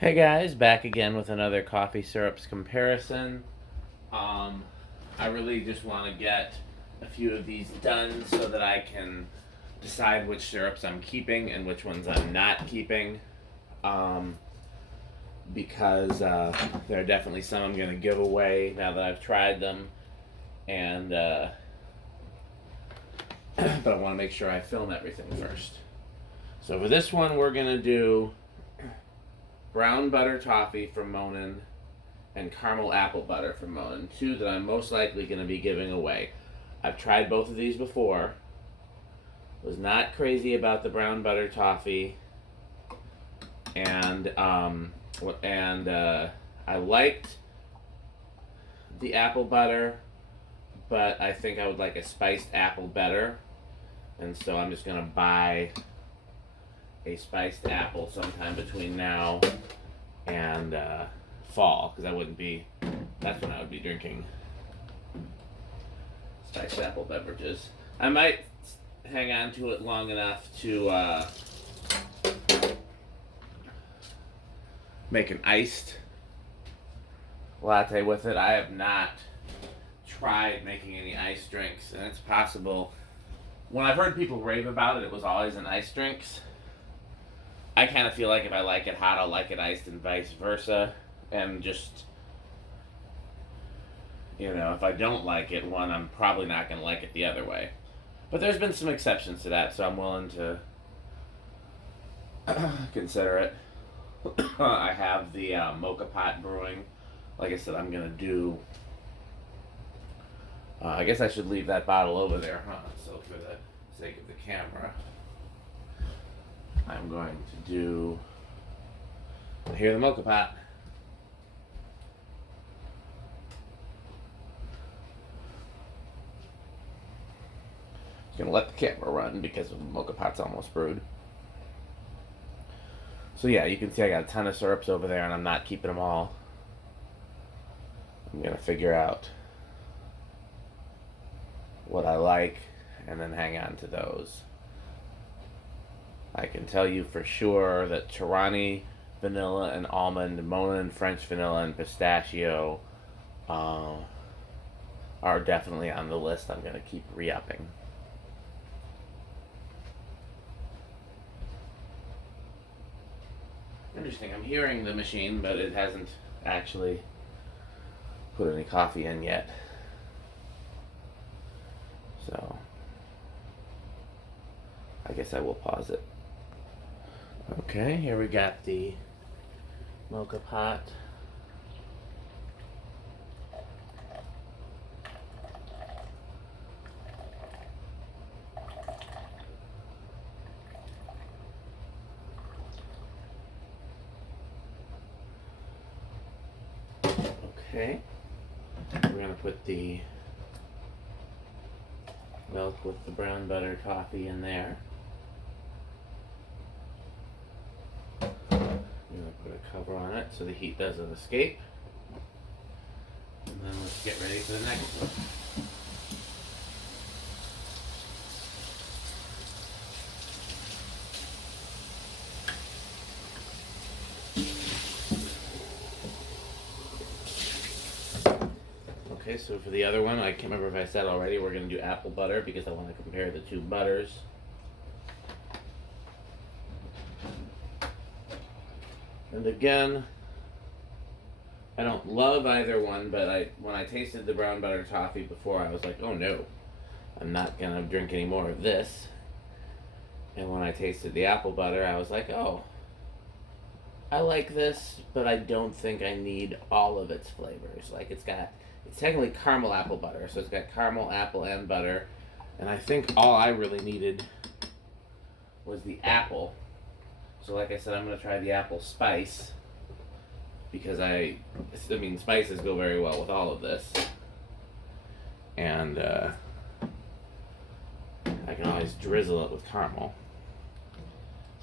Hey guys, back again with another coffee syrups comparison. I really just want to get a few of these done so that I can decide which syrups I'm keeping and which ones I'm not keeping. Um, because there are definitely some I'm going to give away now that I've tried them, and but I want to make sure I film everything first. So for this one, we're going to do brown butter toffee from Monin and caramel apple butter from Monin, two that I'm most likely going to be giving away. I've tried both of these before. Was not crazy about the brown butter toffee, and I liked the apple butter, but I think I would like a spiced apple better, and so I'm just gonna buy a spiced apple sometime between now and fall, because that's when I would be drinking spiced apple beverages. I might hang on to it long enough to make an iced latte with it. I have not tried making any iced drinks, and it's possible. When I've heard people rave about it, it was always in iced drinks. I kind of feel like if I like it hot, I'll like it iced, and vice versa. And just, if I don't like it one, I'm probably not going to like it the other way. But there's been some exceptions to that, so I'm willing to consider it. I have the Moka Pot brewing. Like I said, I'm going to do. I guess I should leave that bottle over there, huh? So for the sake of the camera, I'm going to do. Here, the Moka Pot. Gonna let the camera run because the Moka Pot's almost brewed. So yeah, you can see I got a ton of syrups over there, and I'm not keeping them all. I'm gonna figure out what I like and then hang on to those. I can tell you for sure that Tirani vanilla and almond, Monin French vanilla, and pistachio are definitely on the list. I'm gonna keep re-upping. Interesting. I'm hearing the machine, but it hasn't actually put any coffee in yet. So I guess I will pause it. Okay, here we got the Moka Pot. Okay, we're going to put the milk with the brown butter toffee in there. I'm going to put a cover on it so the heat doesn't escape. And then let's get ready for the next one. Okay, so for the other one, I can't remember if I said already, we're going to do apple butter because I want to compare the two butters. And again, I don't love either one, but when I tasted the brown butter toffee before, I was like, oh no, I'm not going to drink any more of this. And when I tasted the apple butter, I was like, oh, I like this, but I don't think I need all of its flavors. Like it's technically caramel apple butter, so it's got caramel, apple, and butter. And I think all I really needed was the apple. So like I said, I'm going to try the apple spice because spices go very well with all of this. And I can always drizzle it with caramel.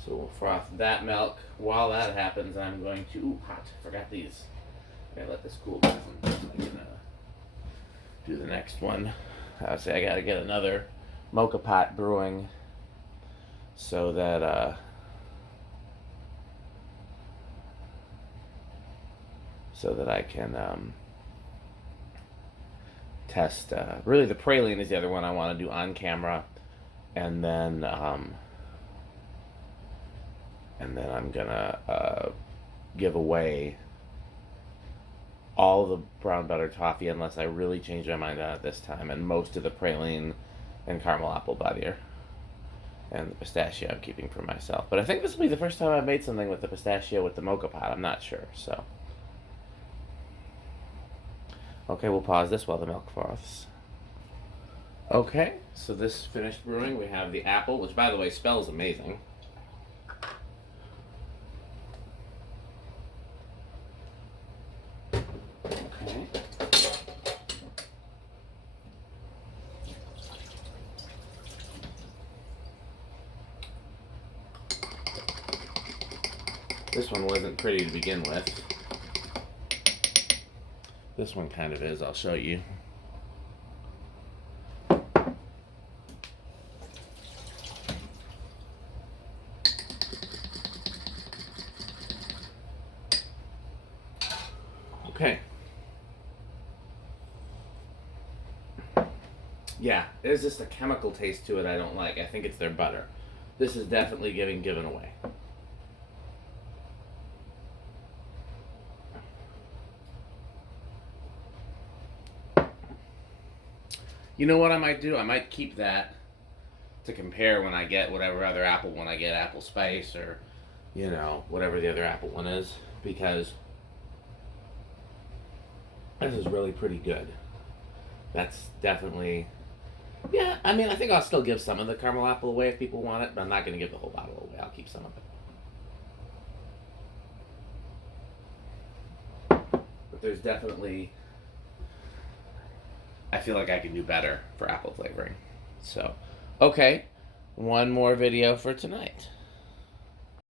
So we'll froth that milk. While that happens, I'm going to... Ooh, hot. Forgot these. Okay, let this cool down. I can do the next one. I got to get another Moka Pot brewing so that so that I can test. Really, the praline is the other one I want to do on camera, and then I'm gonna give away all the brown butter toffee unless I really change my mind on it this time, and most of the praline and caramel apple butter. And the pistachio I'm keeping for myself. But I think this will be the first time I've made something with the pistachio with the Moka Pot. I'm not sure, so. Okay, we'll pause this while the milk froths. Okay, so this finished brewing. We have the apple, which by the way smells amazing. Okay. This one wasn't pretty to begin with. This one kind of is, I'll show you. Okay. Yeah, there's just a chemical taste to it I don't like. I think it's their butter. This is definitely given away. You know what I might do? I might keep that to compare when I get whatever other apple one I get, apple spice or, you know, whatever the other apple one is, because this is really pretty good. That's definitely, yeah, I mean, I think I'll still give some of the caramel apple away if people want it, but I'm not going to give the whole bottle away. I'll keep some of it. But there's definitely, I feel like I can do better for apple flavoring. So, okay, one more video for tonight.